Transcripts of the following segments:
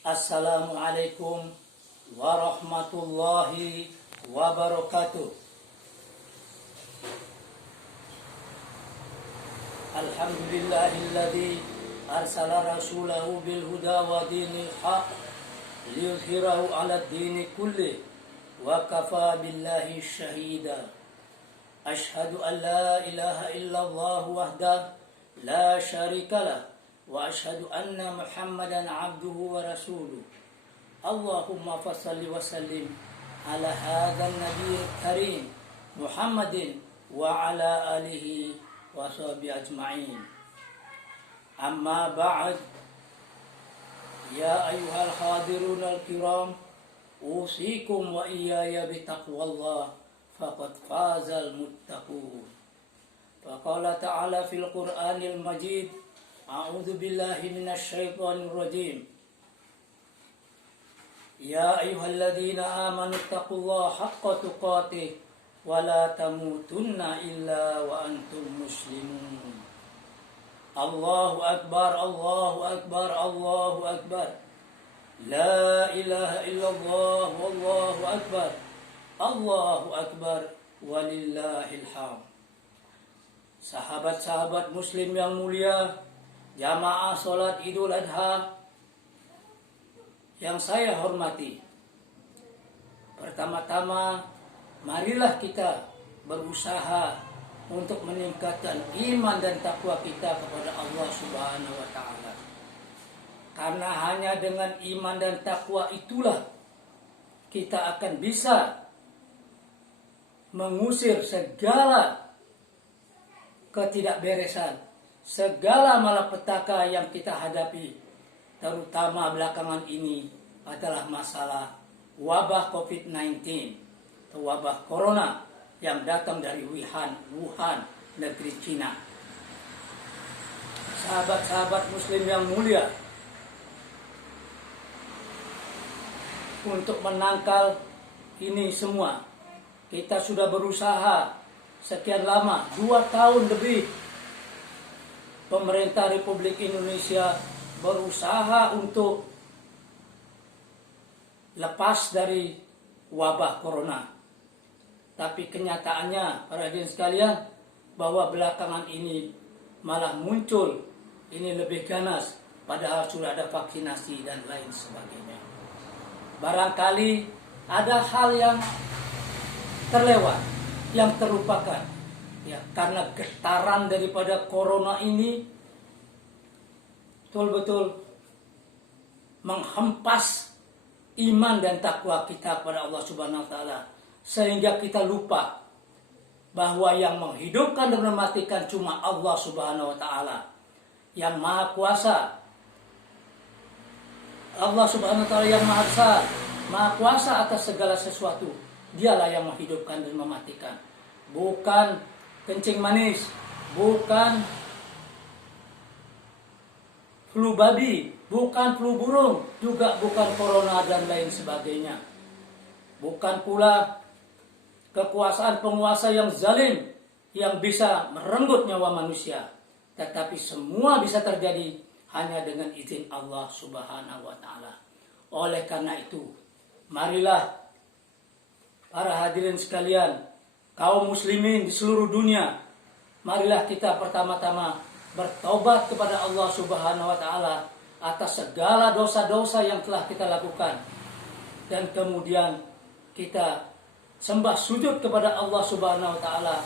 Assalamualaikum warahmatullahi wabarakatuh. Alhamdulillahilladzi arsala rasulahu bil huda wa dinil haq liyuzhirahu 'ala ad-dini kulli wa kafa billahi syahida. Asyhadu an la ilaha illallah wahdahu la syarikalah wa asyhadu anna Muhammadan abduhu wa rasuluh. Allahumma fassalli wa sallim ala hadzal nabiyil karim Muhammadin wa ala alihi wa sahbihi ajma'in. Amma ba'd. Ya ayyuhal hadirun al-kiram, usikum wa iyaya bitaqwallah faqad fazal muttaqun. Faqala ta'ala fil Qur'anil Majid, a'udzu billahi minasy syaithanir rajim. Ya ayyuhalladzina amanu taqullaha haqqa tuqatih wa la tamutunna illa wa antum muslimun. Allahu akbar, Allahu akbar, Allahu akbar. La ilaha illallah, wallahu akbar. Allahu akbar, walillahil hamd. Sahabat-sahabat muslim yang mulia, jamaah sholat Idul Adha yang saya hormati, pertama-tama marilah kita berusaha untuk meningkatkan iman dan takwa kita kepada Allah Subhanahu wa Ta'ala. Karena hanya dengan iman dan takwa itulah kita akan bisa mengusir segala ketidakberesan, segala malapetaka yang kita hadapi, terutama belakangan ini adalah masalah wabah COVID-19 atau wabah corona yang datang dari Wuhan, negeri Cina. Sahabat-sahabat muslim yang mulia, untuk menangkal ini semua kita sudah berusaha sekian lama, 2 tahun lebih. Pemerintah Republik Indonesia berusaha untuk lepas dari wabah corona. Tapi kenyataannya, para hadirin sekalian, bahwa belakangan ini malah muncul ini lebih ganas, padahal sudah ada vaksinasi dan lain sebagainya. Barangkali ada hal yang terlewat, yang terlupakan, ya, karena getaran daripada corona ini betul-betul menghempas iman dan takwa kita kepada Allah Subhanahu wa Ta'ala, sehingga kita lupa bahwa yang menghidupkan dan mematikan cuma Allah Subhanahu wa Ta'ala yang Maha Kuasa. Allah Subhanahu wa Ta'ala yang Maha Esa, Maha Kuasa atas segala sesuatu. Dialah yang menghidupkan dan mematikan. Bukan kencing manis, bukan flu babi, bukan flu burung, juga bukan corona dan lain sebagainya. Bukan pula kekuasaan penguasa yang zalim yang bisa merenggut nyawa manusia. Tetapi semua bisa terjadi hanya dengan izin Allah Subhanahu wa Ta'ala. Oleh karena itu, marilah para hadirin sekalian, kaum muslimin di seluruh dunia, marilah kita pertama-tama bertobat kepada Allah Subhanahu wa Ta'ala atas segala dosa-dosa yang telah kita lakukan. Dan kemudian kita sembah sujud kepada Allah Subhanahu wa Ta'ala,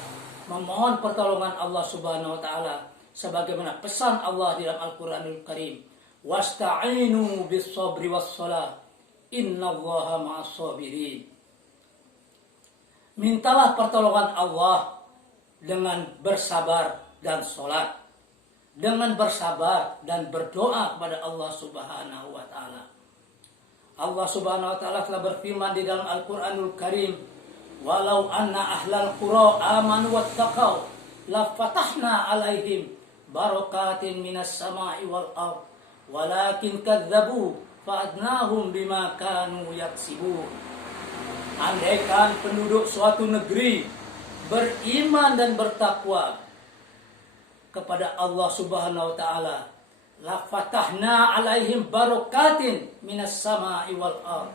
memohon pertolongan Allah Subhanahu wa Ta'ala sebagaimana pesan Allah di dalam Al-Qur'anul Karim, wasta'inu bis-sabri was-shalah innallaha ma'as-sabirin. Mintalah pertolongan Allah dengan bersabar dan sholat, dengan bersabar dan berdoa kepada Allah Subhanahu wa Ta'ala. Allah Subhanahu wa Ta'ala telah berfirman di dalam Al-Qur'anul Karim, walau anna ahlal qura amanu wattaqau la fatahna alaihim barakatin minas sama'i wal ard walakin kadzabu fa'adnahum bima kanu yaksibun. Andaikan penduduk suatu negeri beriman dan bertakwa kepada Allah Subhanahu wa Ta'ala, la fatahna alaihim barakatin minas sama'i wal ard.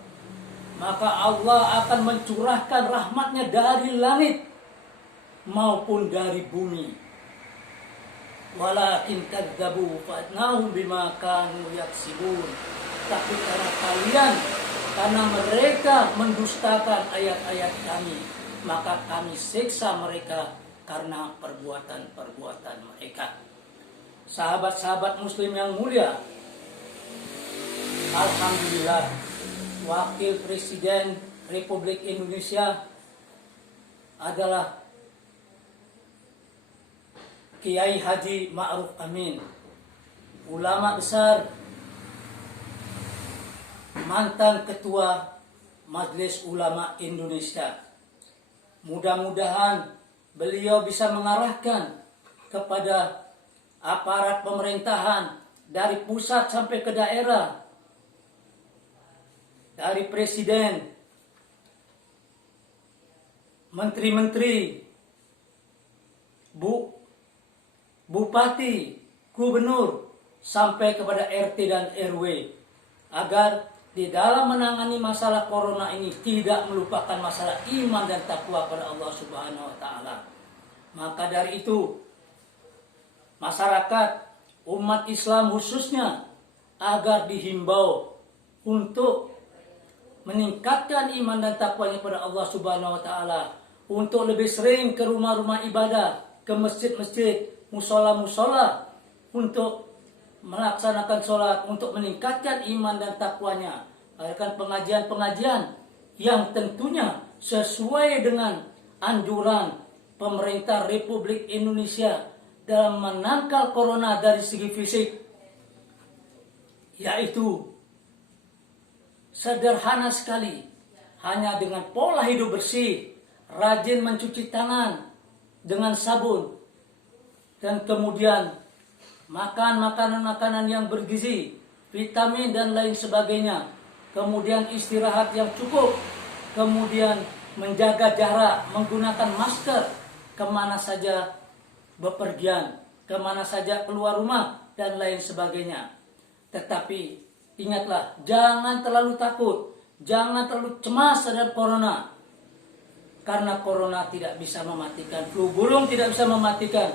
Maka Allah akan mencurahkan rahmatnya dari langit maupun dari bumi. Walakin kadzabu fa'atnahum bima kanu yaksibun. Tapi karena mereka mendustakan ayat-ayat kami, maka kami siksa mereka karena perbuatan-perbuatan mereka. Sahabat-sahabat muslim yang mulia, alhamdulillah, Wakil Presiden Republik Indonesia adalah Kiai Haji Ma'ruf Amin, ulama besar, mantan Ketua Majelis Ulama Indonesia. Mudah-mudahan beliau bisa mengarahkan kepada aparat pemerintahan dari pusat sampai ke daerah, dari presiden, menteri-menteri, bupati, gubernur, sampai kepada RT dan RW, agar di dalam menangani masalah corona ini tidak melupakan masalah iman dan takwa pada Allah Subhanahu wa taala. Maka dari itu, masyarakat umat Islam khususnya agar dihimbau untuk meningkatkan iman dan takwanya pada Allah Subhanahu wa taala, untuk lebih sering ke rumah-rumah ibadah, ke masjid-masjid, musola-musola, untuk melaksanakan sholat, untuk meningkatkan iman dan takwanya, melakukan pengajian-pengajian yang tentunya sesuai dengan anjuran pemerintah Republik Indonesia dalam menangkal corona dari segi fisik, yaitu sederhana sekali, hanya dengan pola hidup bersih, rajin mencuci tangan dengan sabun, dan kemudian makan makanan-makanan yang bergizi, vitamin dan lain sebagainya. Kemudian istirahat yang cukup. Kemudian menjaga jarak, menggunakan masker kemana saja bepergian, kemana saja keluar rumah dan lain sebagainya. Tetapi ingatlah, jangan terlalu takut, jangan terlalu cemas terhadap corona. Karena corona tidak bisa mematikan, flu burung tidak bisa mematikan.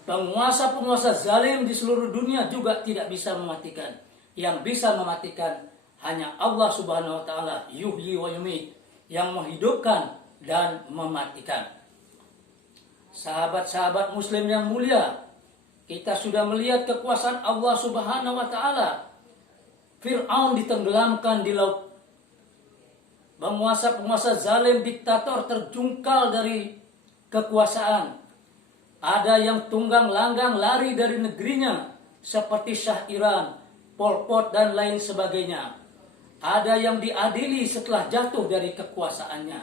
Penguasa-penguasa zalim di seluruh dunia juga tidak bisa mematikan. Yang bisa mematikan hanya Allah Subhanahu wa taala, yuhyi wa yumiit, yang menghidupkan dan mematikan. Sahabat-sahabat muslim yang mulia, kita sudah melihat kekuasaan Allah Subhanahu wa taala. Fir'aun ditenggelamkan di laut. Penguasa-penguasa zalim, diktator terjungkal dari kekuasaan. Ada yang tunggang langgang lari dari negerinya, seperti Shah Iran, Pol Pot dan lain sebagainya. Ada yang diadili setelah jatuh dari kekuasaannya.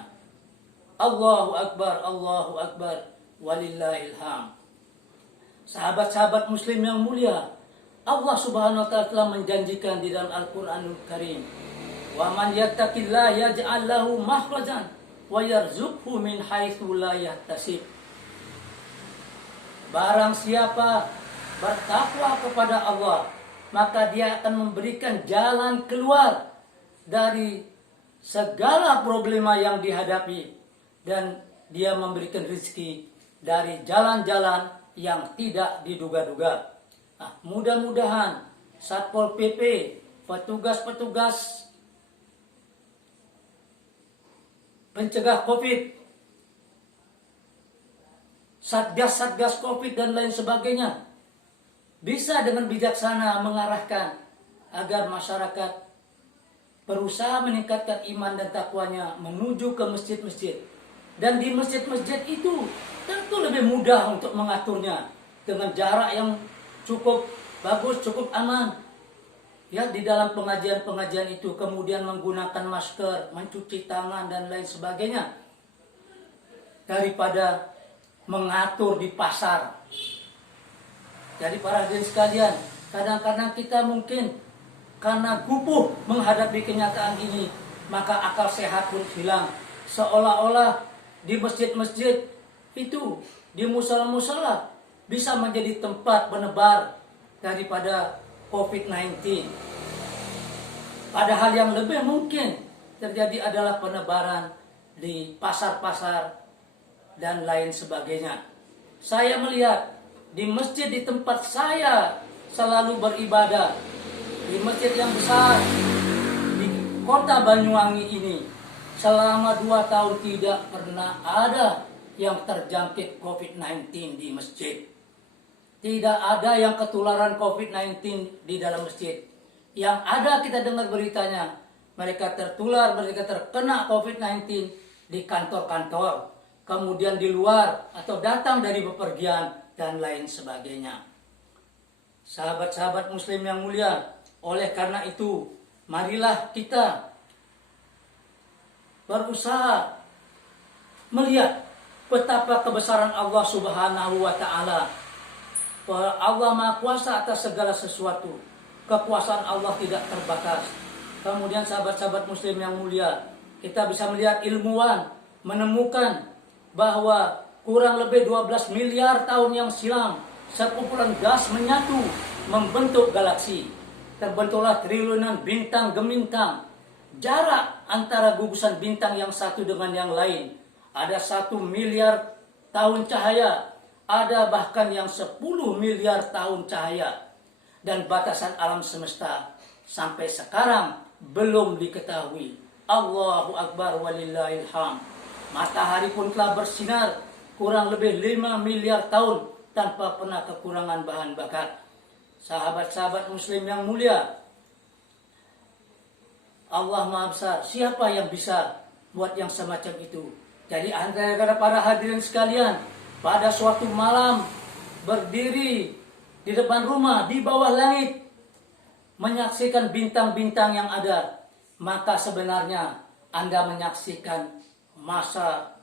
Allahu Akbar, Allahu Akbar, walillahil hamd. Sahabat-sahabat muslim yang mulia, Allah Subhanahu wa taala telah menjanjikan di dalam Al-Qur'anul Karim, "Wa man yattaqillaha yaj'al lahu makhrajan wa yarzuqhu min haitsu la yahtasib." Barang siapa bertakwa kepada Allah, maka dia akan memberikan jalan keluar dari segala problema yang dihadapi, dan dia memberikan rezeki dari jalan-jalan yang tidak diduga-duga. Nah, mudah-mudahan Satpol PP, petugas-petugas pencegah COVID, satgas-satgas COVID dan lain sebagainya, bisa dengan bijaksana mengarahkan agar masyarakat berusaha meningkatkan iman dan takwanya menuju ke masjid-masjid. Dan di masjid-masjid itu tentu lebih mudah untuk mengaturnya dengan jarak yang cukup bagus, cukup aman. Ya, di dalam pengajian-pengajian itu kemudian menggunakan masker, mencuci tangan dan lain sebagainya, daripada mengatur di pasar. Jadi para hadirin sekalian, kadang-kadang kita mungkin karena gupuh menghadapi kenyataan ini, maka akal sehat pun hilang. Seolah-olah di masjid-masjid itu, di musola-musola bisa menjadi tempat menebar daripada COVID-19. Padahal yang lebih mungkin terjadi adalah penebaran di pasar-pasar dan lain sebagainya. Saya melihat di masjid di tempat saya selalu beribadah, di masjid yang besar di kota Banyuwangi ini, selama 2 tahun tidak pernah ada yang terjangkit COVID-19 di masjid. Tidak ada yang ketularan COVID-19 di dalam masjid. Yang ada kita dengar beritanya, mereka tertular, mereka terkena COVID-19 di kantor-kantor, kemudian di luar atau datang dari bepergian dan lain sebagainya. Sahabat-sahabat muslim yang mulia, oleh karena itu, marilah kita berusaha melihat betapa kebesaran Allah Subhanahu wa Ta'ala. Allah Maha Kuasa atas segala sesuatu. Kekuasaan Allah tidak terbatas. Kemudian sahabat-sahabat muslim yang mulia, kita bisa melihat ilmuwan menemukan bahwa kurang lebih 12 miliar tahun yang silam, sekumpulan gas menyatu membentuk galaksi. Terbentuklah triliunan bintang gemintang. Jarak antara gugusan bintang yang satu dengan yang lain ada 1 miliar tahun cahaya, ada bahkan yang 10 miliar tahun cahaya. Dan batasan alam semesta sampai sekarang belum diketahui. Allahu Akbar walillahil hamd. Matahari pun telah bersinar kurang lebih 5 miliar tahun tanpa pernah kekurangan bahan bakar. Sahabat-sahabat muslim yang mulia, Allah Maha Besar. Siapa yang bisa buat yang semacam itu? Jadi antara para hadirin sekalian, pada suatu malam berdiri di depan rumah, di bawah langit, menyaksikan bintang-bintang yang ada, maka sebenarnya Anda menyaksikan masa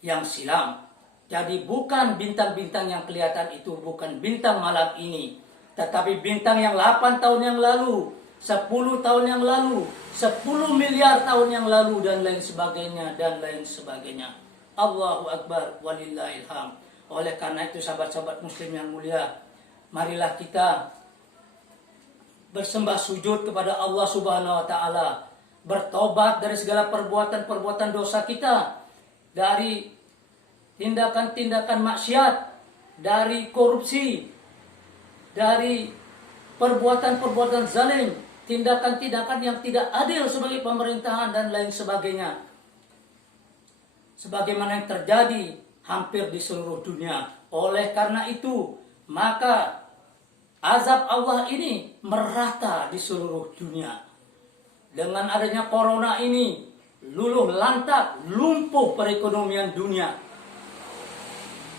yang silam. Jadi bukan bintang-bintang yang kelihatan itu, bukan bintang malam ini, tetapi bintang yang 8 tahun yang lalu, 10 tahun yang lalu, 10 miliar tahun yang lalu, dan lain sebagainya, dan lain sebagainya. Allahu Akbar walillahil hamd. Oleh karena itu sahabat-sahabat muslim yang mulia, marilah kita bersembah sujud kepada Allah Subhanahu wa Ta'ala, bertobat dari segala perbuatan-perbuatan dosa kita, dari tindakan-tindakan maksiat, dari korupsi, dari perbuatan-perbuatan zalim, tindakan-tindakan yang tidak adil sebagai pemerintahan dan lain sebagainya, sebagaimana yang terjadi hampir di seluruh dunia. Oleh karena itu, maka azab Allah ini merata di seluruh dunia. Dengan adanya corona ini, luluh lantak, lumpuh perekonomian dunia.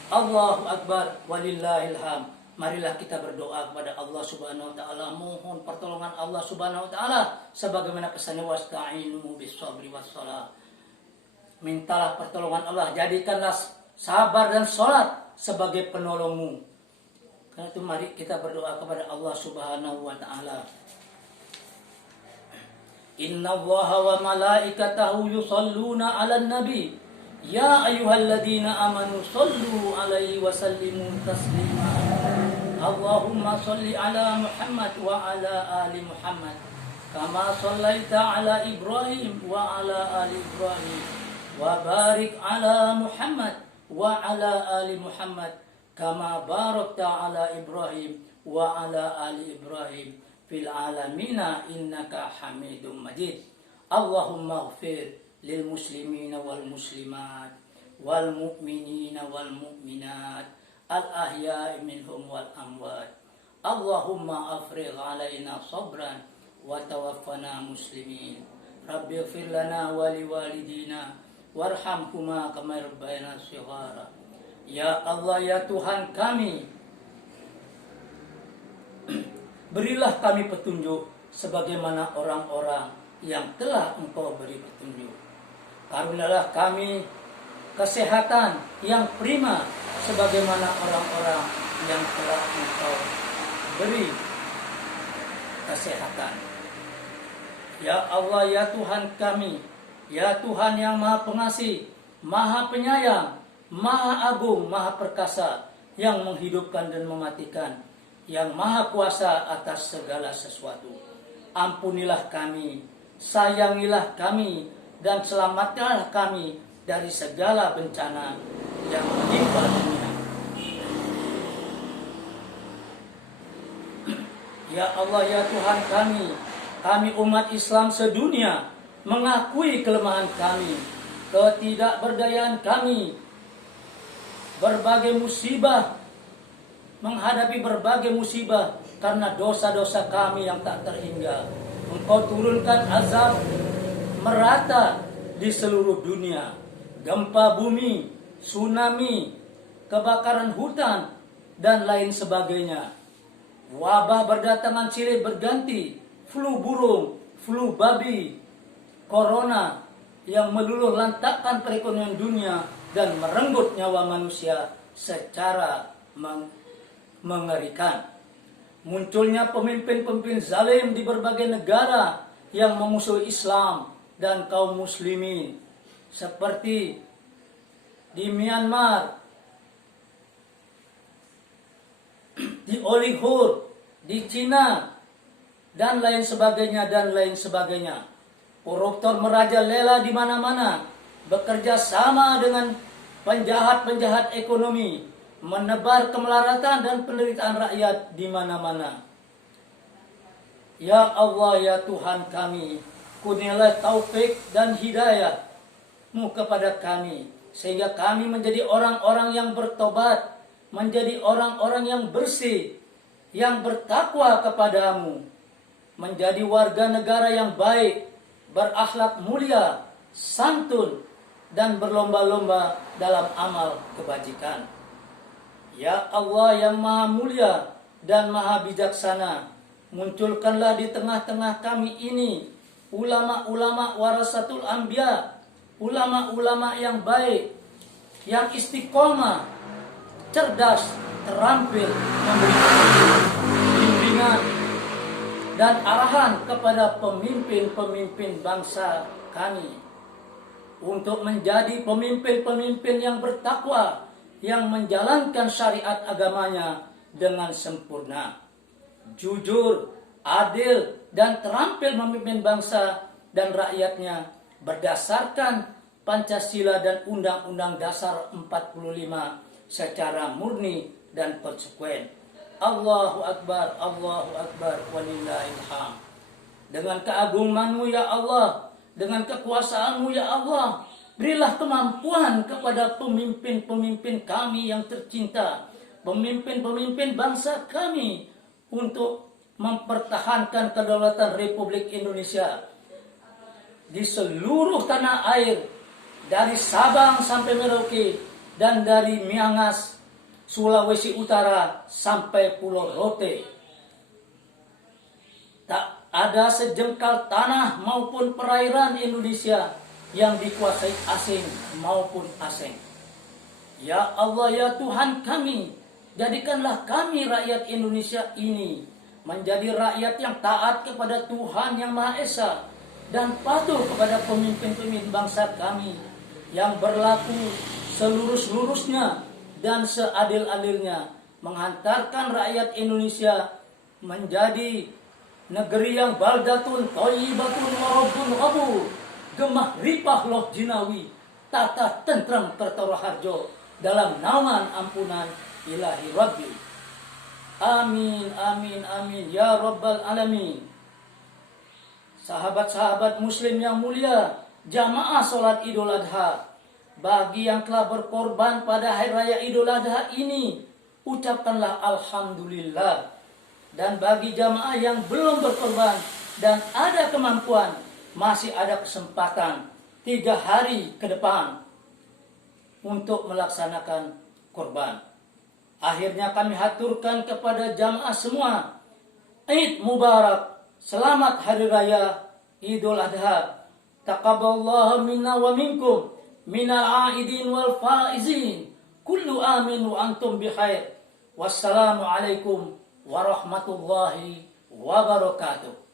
Allahu Akbar walillahil hamd. Marilah kita berdoa kepada Allah Subhanahu wa Ta'ala, mohon pertolongan Allah Subhanahu wa Ta'ala sebagaimana pesannya, wasta'inu bis-sabri was-shalah. Mintalah pertolongan Allah, jadikanlah sabar dan salat sebagai penolongmu. Karena itu mari kita berdoa kepada Allah Subhanahu wa Ta'ala. Inna Allaha wa malaikatahu yusalluna 'alan nabi. Ya ayyuhalladzina amanu sallu 'alaihi wa sallimu taslima. Allahumma salli 'ala Muhammad wa 'ala ali Muhammad kama sallaita 'ala Ibrahim wa 'ala ali Ibrahim wa barik 'ala Muhammad wa 'ala ali Muhammad kama barakta 'ala Ibrahim wa 'ala ali Ibrahim fil alamina innaka Hamidum Majid. Allahumma ighfir lil muslimina wal muslimat wal mu'minina wal mu'minat al ahya'i minhum wal amwat. Allahumma afrigh 'alaina sabran wa tawaffana muslimin. Rabbi ighfir lana wa liwalidina warhamhuma kama rabbayana shighara. Ya Allah, ya Tuhan kami, berilah kami petunjuk sebagaimana orang-orang yang telah Engkau beri petunjuk. Karunialah kami kesehatan yang prima sebagaimana orang-orang yang telah Engkau beri kesehatan. Ya Allah, ya Tuhan kami, ya Tuhan yang Maha Pengasih, Maha Penyayang, Maha Agung, Maha Perkasa, yang menghidupkan dan mematikan. yang maha kuasa atas segala sesuatu. Ampunilah kami, sayangilah kami, dan selamatkanlah kami dari segala bencana yang menimpa dunia. Ya Allah, ya Tuhan kami umat Islam sedunia mengakui kelemahan kami, ketidakberdayaan kami, menghadapi berbagai musibah karena dosa-dosa kami yang tak terhingga. Engkau turunkan azab merata di seluruh dunia, gempa bumi, tsunami, kebakaran hutan, dan lain sebagainya. Wabah berdatangan silih berganti, flu burung, flu babi, corona yang meluluh lantakkan perekonomian dunia dan merenggut nyawa manusia secara mengerikan. Munculnya pemimpin-pemimpin zalim di berbagai negara yang memusuhi Islam dan kaum muslimin, seperti di Myanmar, di Uyghur, di Cina, dan lain sebagainya. Koruptor merajalela di mana-mana, bekerja sama dengan penjahat-penjahat ekonomi, menebar kemelaratan dan penderitaan rakyat di mana-mana. Ya Allah, ya Tuhan kami, kurnialah taufik dan hidayah-Mu kepada kami, sehingga kami menjadi orang-orang yang bertobat, menjadi orang-orang yang bersih, yang bertakwa kepadamu, menjadi warga negara yang baik, berakhlak mulia, santun, dan berlomba-lomba dalam amal kebajikan. Ya Allah yang maha mulia dan maha bijaksana, munculkanlah di tengah-tengah kami ini ulama-ulama warasatul anbiya, ulama-ulama yang baik, yang istiqomah, cerdas, terampil, memberikan bimbingan dan arahan kepada pemimpin-pemimpin bangsa kami untuk menjadi pemimpin-pemimpin yang bertakwa, yang menjalankan syariat agamanya dengan sempurna, jujur, adil, dan terampil memimpin bangsa dan rakyatnya berdasarkan Pancasila dan Undang-Undang Dasar 45 secara murni dan konsekuen. Allahu Akbar, walillahil hamd. Dengan keagungan-Mu ya Allah, dengan kekuasaan-Mu ya Allah, berilah kemampuan kepada pemimpin-pemimpin kami yang tercinta, pemimpin-pemimpin bangsa kami, untuk mempertahankan kedaulatan Republik Indonesia di seluruh tanah air, dari Sabang sampai Merauke, dan dari Miangas, Sulawesi Utara sampai Pulau Rote. Tak ada sejengkal tanah maupun perairan Indonesia yang dikuasai asing maupun asing. Ya Allah, ya Tuhan kami, jadikanlah kami rakyat Indonesia ini menjadi rakyat yang taat kepada Tuhan Yang Maha Esa dan patuh kepada pemimpin-pemimpin bangsa kami, yang berlaku selurus-lurusnya dan seadil-adilnya, menghantarkan rakyat Indonesia menjadi negeri yang baldatun thayyibatun wa rabbun ghafur, gemah ripah loh jinawi, tata tentram kertoro harjo, dalam naungan ampunan ilahi rabbi. Amin, amin, amin, ya rabbal alamin. Sahabat-sahabat muslim yang mulia, jamaah sholat Idul Adha, bagi yang telah berkorban pada hari raya Idul Adha ini, ucapkanlah alhamdulillah. Dan bagi jamaah yang belum berkorban dan ada kemampuan, masih ada kesempatan 3 hari ke depan untuk melaksanakan korban. Akhirnya kami haturkan kepada jamaah semua, Id Mubarak, selamat hari raya Idul Adha. Taqabbalallahu minna wa minkum minal aidin wal faizin. Kullu amin wa antum bikhair. Wassalamu alaikum warahmatullahi wabarakatuh.